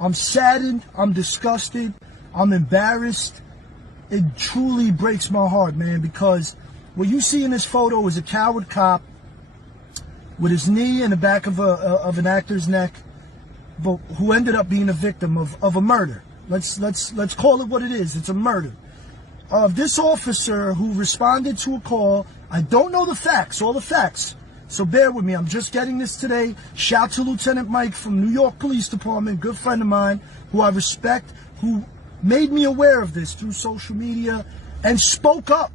I'm saddened, I'm disgusted, I'm embarrassed. It truly breaks my heart, man, because what you see in this photo is a coward cop with his knee in the back of an actor's neck, but who ended up being a victim of a murder. Let's call it what it is. It's a murder. This officer who responded to a call, I don't know the facts, all the facts, so bear with me. I'm just getting this today. Shout to Lieutenant Mike from New York Police Department, good friend of mine, who I respect, who made me aware of this through social media and spoke up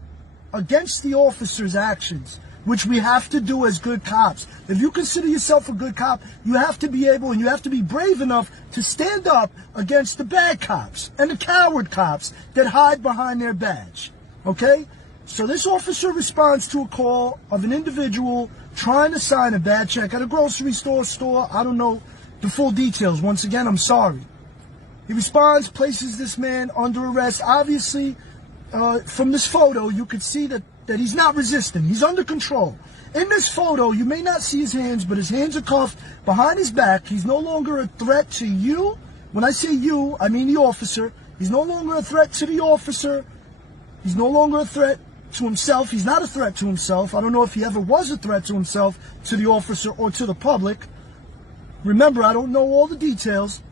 against the officer's actions, which we have to do as good cops. If you consider yourself a good cop, you have to be able and you have to be brave enough to stand up against the bad cops and the coward cops that hide behind their badge. Okay? So this officer responds to a call of an individual trying to sign a bad check at a grocery store. I don't know the full details. Once again, I'm sorry. He responds, places this man under arrest. Obviously, from this photo, you could see that he's not resisting. He's under control. In this photo, you may not see his hands, but his hands are cuffed behind his back. He's no longer a threat to you. When I say you, I mean the officer. He's no longer a threat to the officer. He's no longer a threat to himself. He's not a threat to himself. I don't know if he ever was a threat to himself, to the officer, or to the public. Remember, I don't know all the details.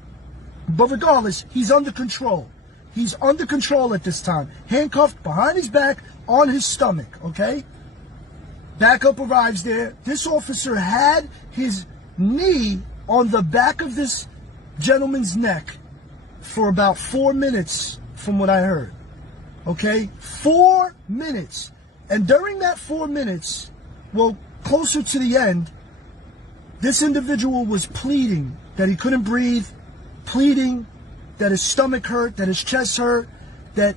But regardless, he's under control. He's under control at this time. Handcuffed behind his back on his stomach, okay? Backup arrives there. This officer had his knee on the back of this gentleman's neck for about 4 minutes from what I heard, okay? 4 minutes. And during that 4 minutes, well, closer to the end, this individual was pleading that he couldn't breathe, pleading that his stomach hurt, that his chest hurt, that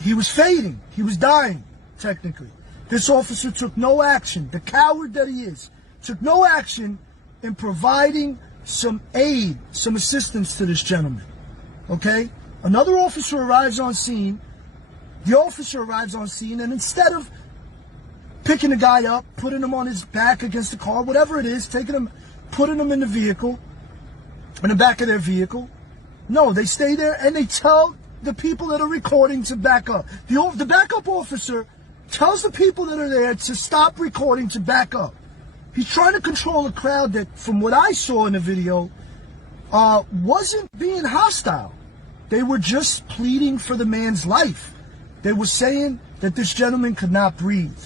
he was fading, he was dying, technically. This officer took no action, the coward that he is, took no action in providing some aid, some assistance to this gentleman, okay? Another officer arrives on scene. The officer arrives on scene, and instead of picking the guy up, putting him on his back against the car, whatever it is, taking him, putting him in the vehicle, in the back of their vehicle. No, they stay there and they tell the people that are recording to back up. The backup officer tells the people that are there to stop recording, to back up. He's trying to control a crowd that, from what I saw in the video, wasn't being hostile. They were just pleading for the man's life. They were saying that this gentleman could not breathe.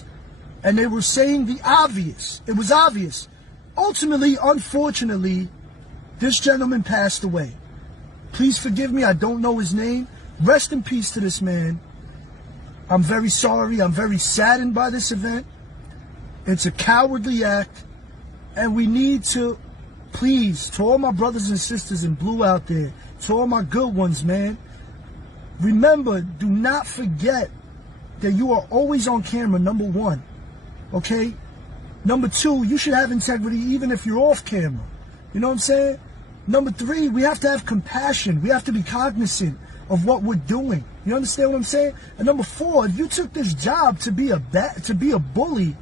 And they were saying the obvious. It was obvious. Ultimately, unfortunately, this gentleman passed away. Please forgive me, I don't know his name. Rest in peace to this man. I'm very sorry, I'm very saddened by this event. It's a cowardly act, and we need to, please, to all my brothers and sisters in blue out there, to all my good ones, man, remember, do not forget that you are always on camera, number one, okay? Number two, you should have integrity even if you're off camera. You know what I'm saying? Number three, we have to have compassion. We have to be cognizant of what we're doing. You understand what I'm saying? And number four, if you took this job to be a bully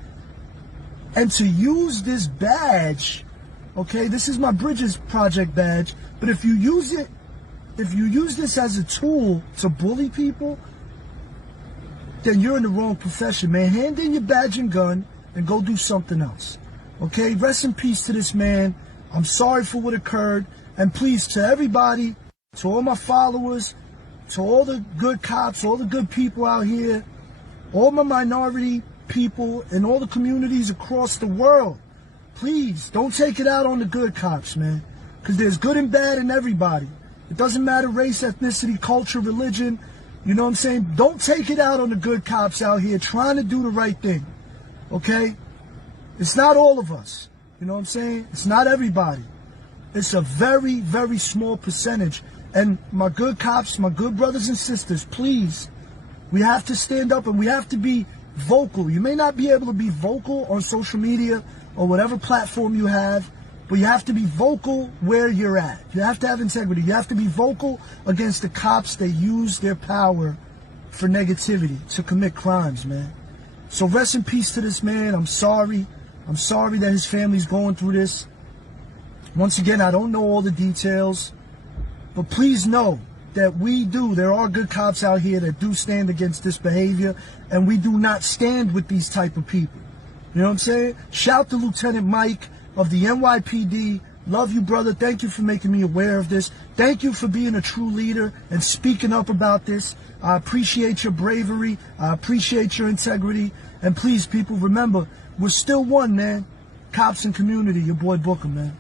and to use this badge, okay, this is my Bridges Project badge, but if you use this as a tool to bully people, then you're in the wrong profession, man. Hand in your badge and gun and go do something else. Okay? Rest in peace to this man. I'm sorry for what occurred. And please, to everybody, to all my followers, to all the good cops, all the good people out here, all my minority people in all the communities across the world, please don't take it out on the good cops, man. Because there's good and bad in everybody. It doesn't matter race, ethnicity, culture, religion. You know what I'm saying? Don't take it out on the good cops out here trying to do the right thing. Okay? It's not all of us. You know what I'm saying? It's not everybody. It's a very, very small percentage. And my good cops, my good brothers and sisters, please, we have to stand up and we have to be vocal. You may not be able to be vocal on social media or whatever platform you have, but you have to be vocal where you're at. You have to have integrity. You have to be vocal against the cops that use their power for negativity, to commit crimes, man. So rest in peace to this man. I'm sorry. I'm sorry that his family's going through this. Once again, I don't know all the details, But please know that there are good cops out here that do stand against this behavior, and we do not stand with these type of people. You know what I'm saying? Shout to Lieutenant Mike of the NYPD. Love you, brother. Thank you for making me aware of this. Thank you for being a true leader and speaking up about this. I appreciate your bravery. I appreciate your integrity. And please, people, remember, we're still one, man. Cops and community. Your boy Booker, man.